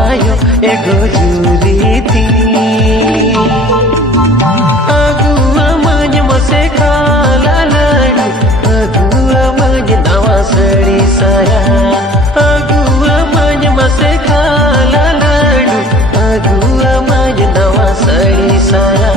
आयो एगो जुरीती अगुआ मांझ मसे खाला लाडू अगुआ मांझ नवा सड़ी साया अगुआ मांझ मसे खाला लाडू अगुआ मांझ नवा सड़ी साया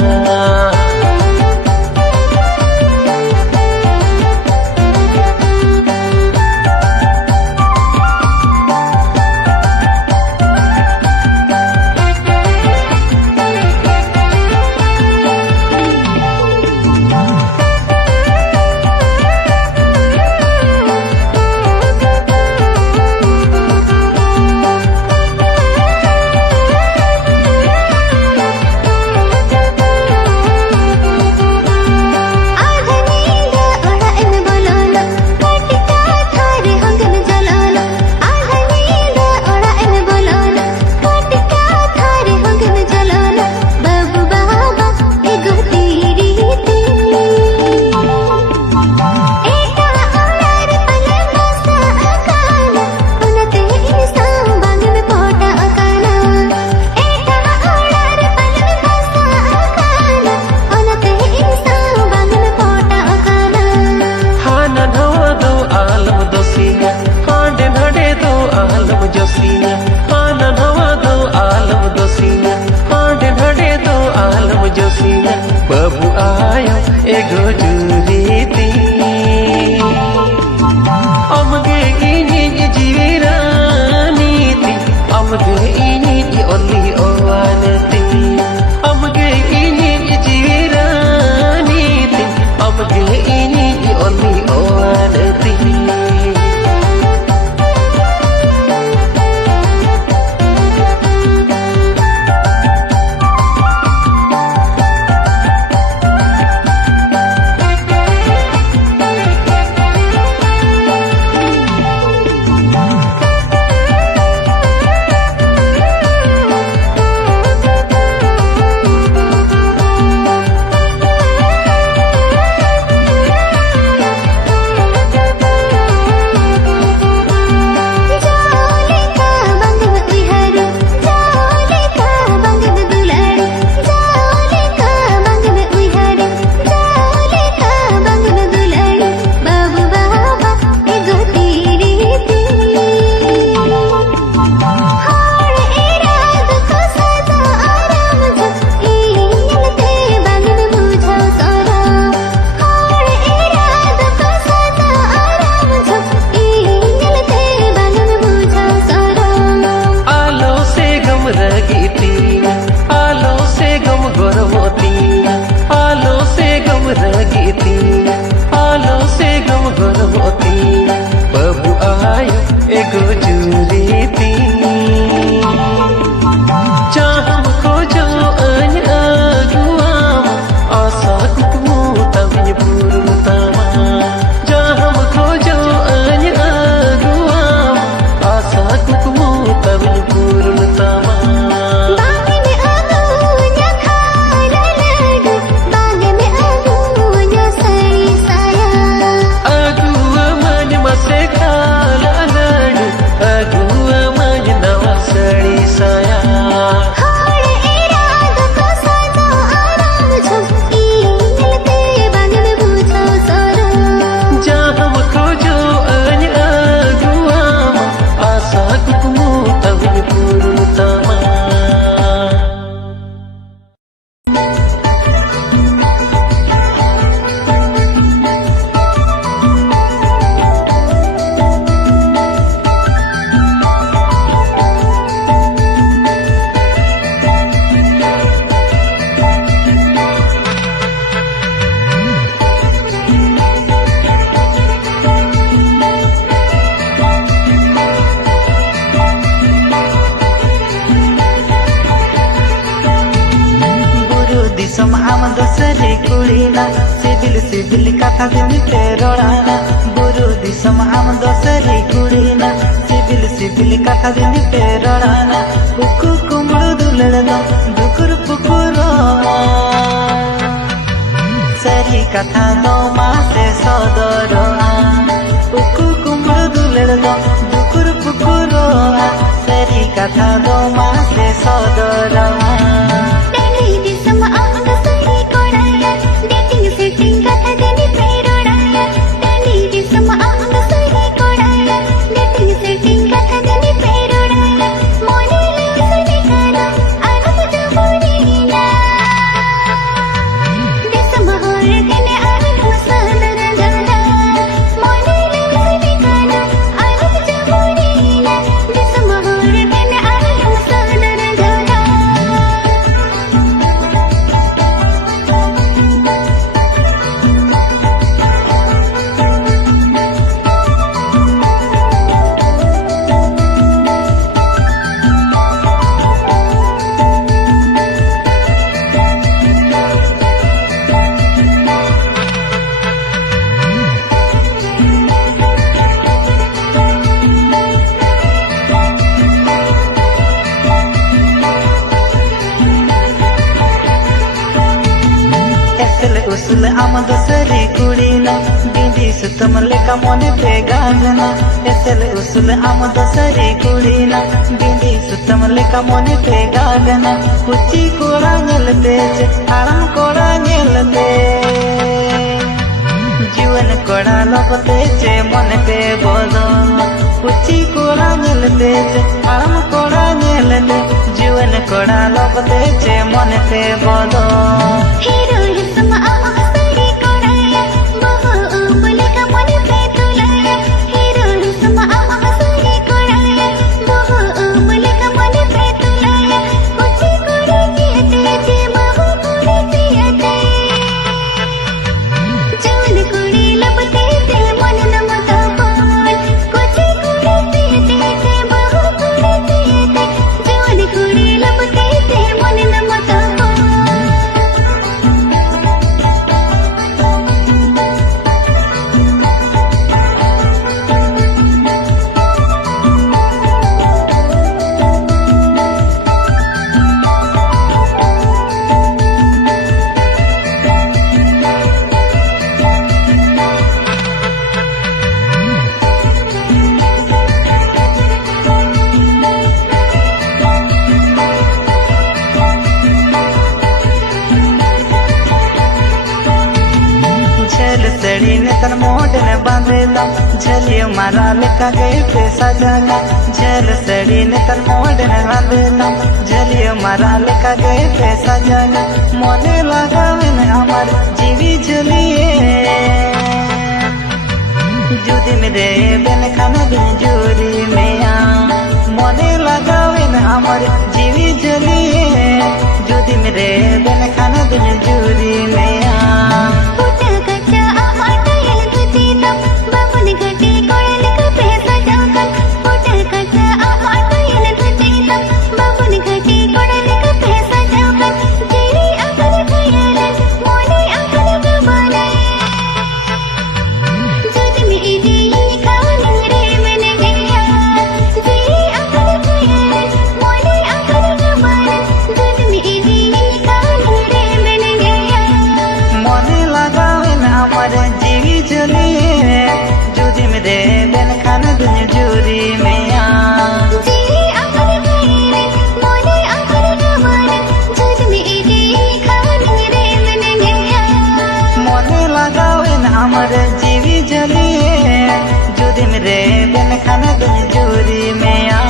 बाबू आयो एगो जुरीती अमगे इनी जीवरानीती अमगे इनी ओली ओवानती अमगे इनी जीवरानीती अमगे इनी ओली ओवानती आलो से गम गरमती बाबू आयो एगो जुरीती चाहम खोजो अन अगुआम आशा कुकमू तमिन पूर्णतामा चाहम खोजो अन अगुआम आशा कुकमू तमिन पूर्णतामा आम दसरे कुड़ीना सिविल सिविल कथा दिन पेरोड़ाना बुरु दिसम आम दसरे कुड़ीना सिविल सिविल कथा दिन पेरोड़ाना कुकु कुमड़ो दुलड़ना दुकुर पुकुरो सरी कथा दो मासे सदरोआ कुकु कुमड़ो दुलड़ना दुकुर पुकुरो सरी कथा दो मासे सदरमा उसल आम दसरी कुड़ीना बिंदी सुतम लेका मने पे गागना एसल उसल आम दसरी कुड़ीना बिंदी सुतम लेका मने पे गागना कुची कोड़ा नेलते आराम कोड़ा नेलते जीवन कोड़ा लपते चे मन पे बोलो कुची कोड़ा नेलते आराम कोड़ा नेलते जीवन कोड़ा लपते चे मन पे बोलो हीरो हिस्सा आम हसरी कोड़ाया बहु बोले का मन पे तुलाया हीरो हिस्सा आम हसरी कोड़ाया बहु बोले का मन पे तुलाया कुछ कोड़े किए थे बहु कोड़े किए थे जौन कोड़े लपते थे मन नमता बोल कुछ कोड़े किए थे बहु कोड़े किए थे जौन कोड़े लपते थे मन नमता सड़ी ने तन मोड़ ने बांधेला झलियो मारा लेका गए पैसा जागा झल सड़ी ने तन मोड़ ने बांधेला झलियो मारा लेका गए पैसा जागा मोने लगा में हमार जीवी झलिए जुदी में दे बेन खाना दिन जोरी में आ मोने लगा में हमार जीवी झलिए जुदी में दे बेन खाना दिन जोरी में आ जीवी जलिए जुदी में रे बेन खाना दिन जोरी में आ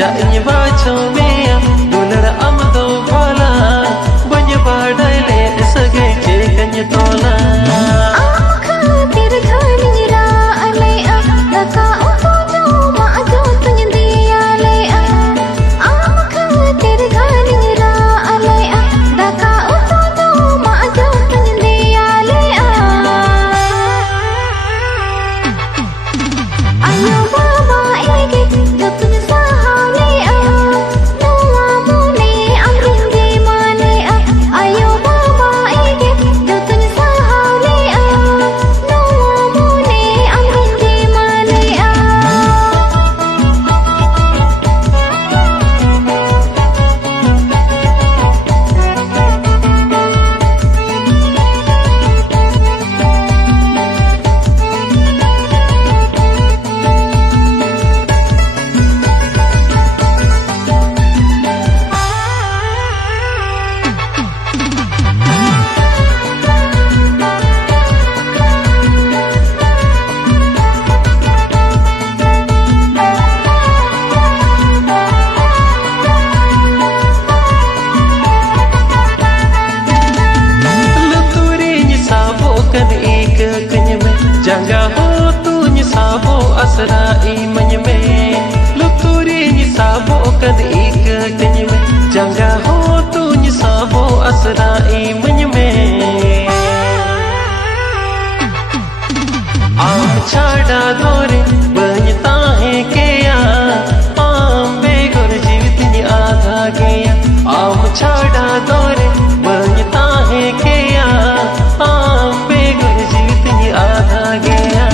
चाइए बाछो में दुलर अमदो भला बन बाडले सगे चे कन्य तोला Jangga ho tu ni sabo asra imany me luturi ni sabo kad ik kany me Jangga ho tu ni sabo asra imany me aam chada dore banyta hai ke ya aam begor jeevit ni aadha gaya aam chada dore banyta hai ke ya aam begor jeevit ni aadha gaya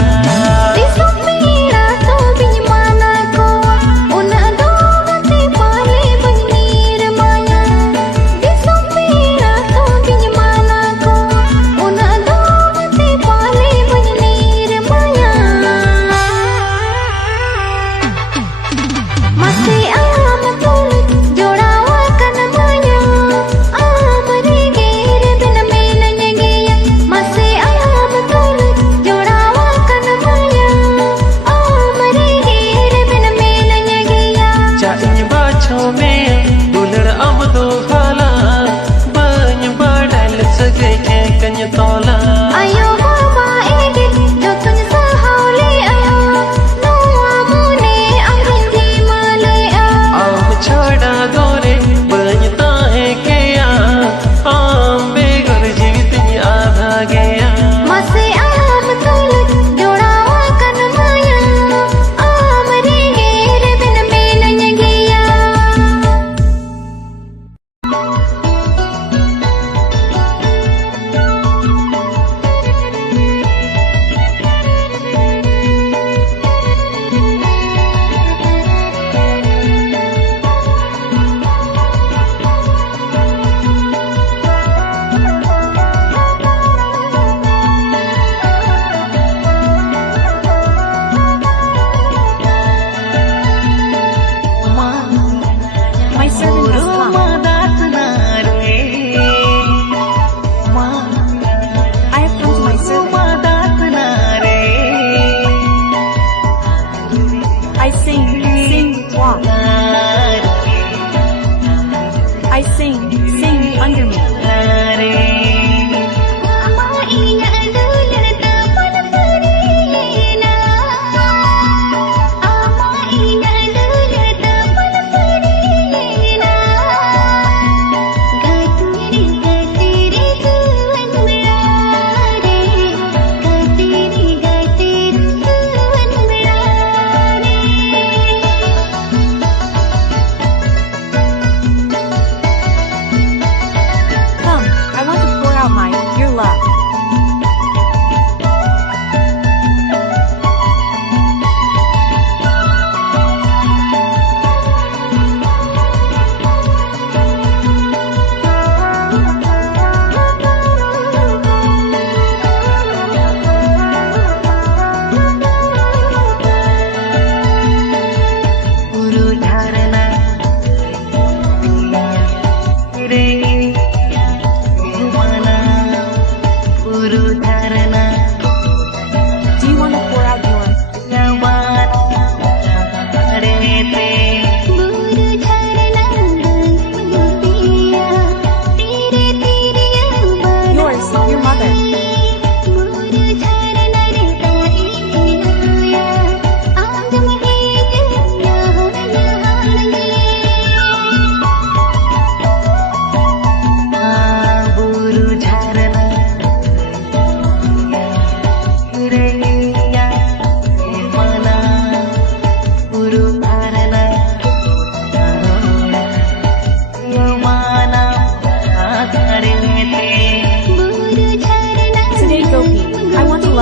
I sing under me.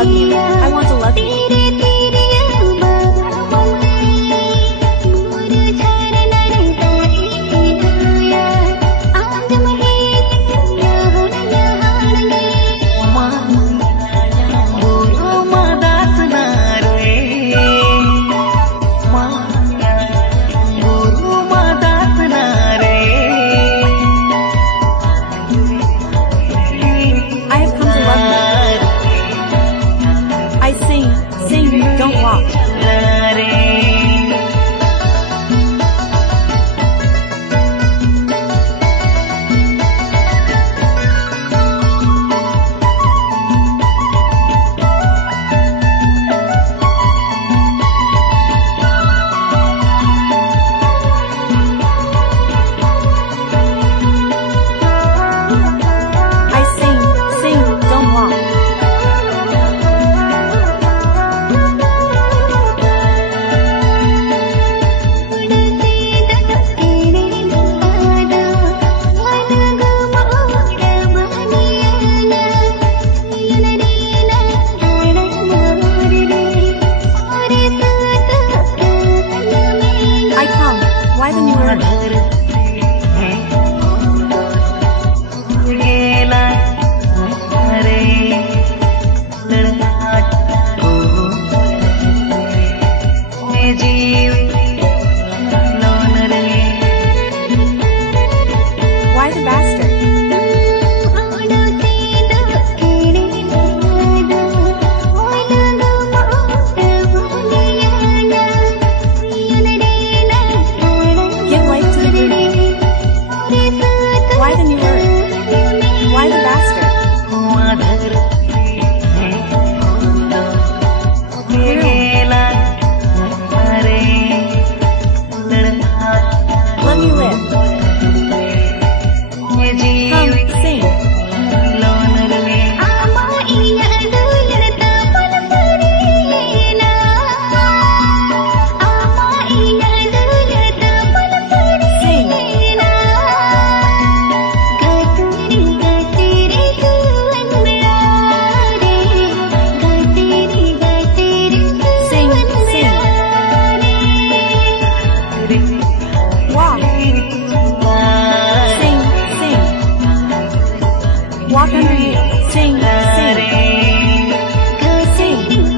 love you. I want to love you. I have come to love you. I sing, sing, don't walk. I sing, sing, don't walk. I come. Why the new earth? Why the bastard? Give life to the green. Why the new earth? Why the bastard? Let me live. Come, sing. Sing. Sing, sing. Walk. Sing, sing. Walk under you. Sing, sing. Sing. Sing.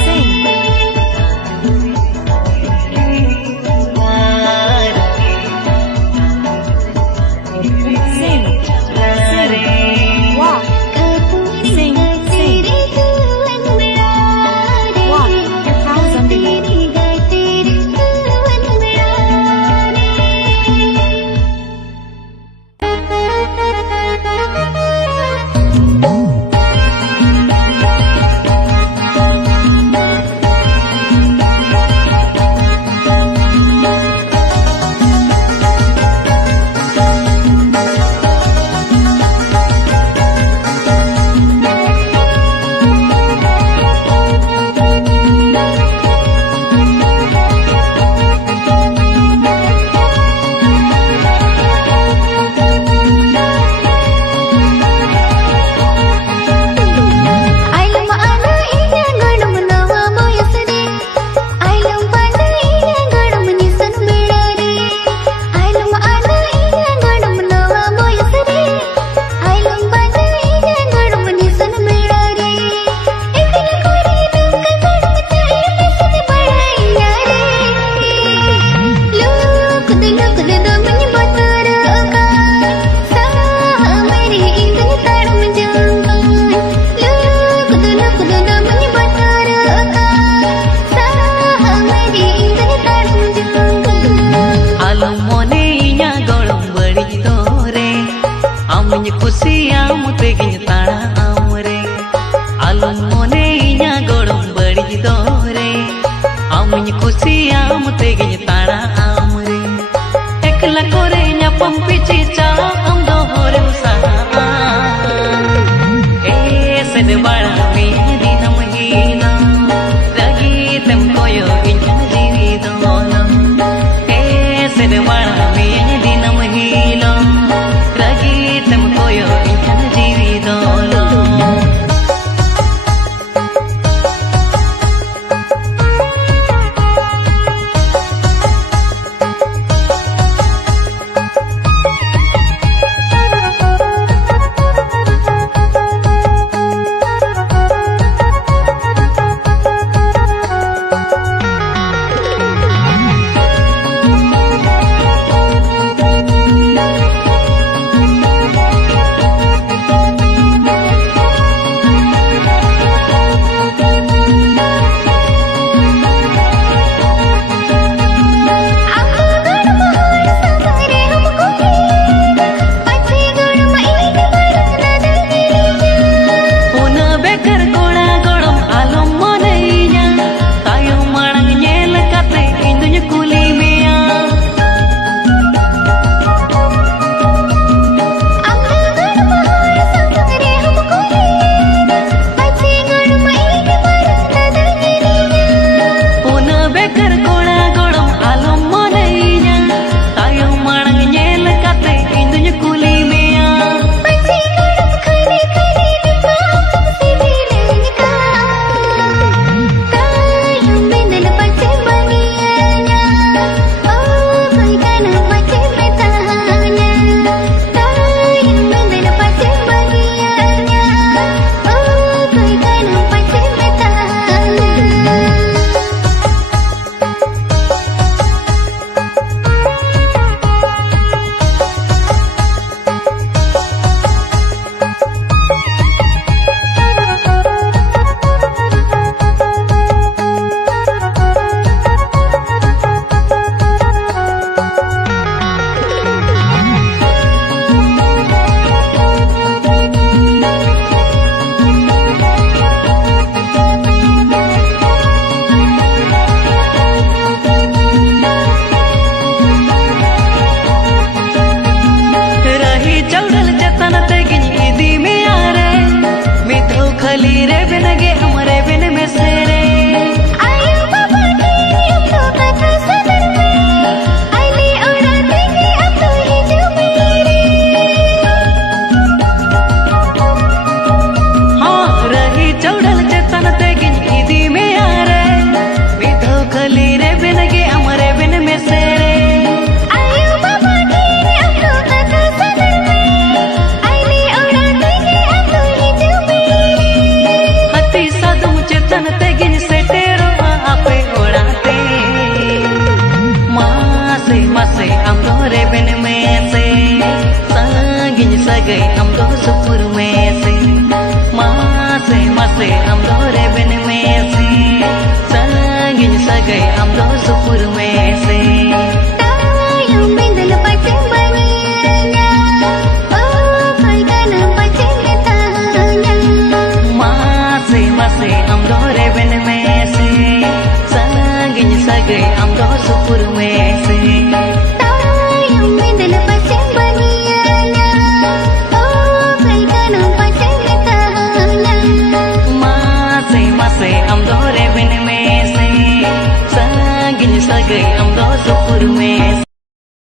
Sing. Sing. Walk. Sing, sing. Walk. Your cow is under you. sagai am do supur mese tayo bindal pace baninya oh kai kana pace tanya Masih am do reben mese Sanginya sagai am do supur mese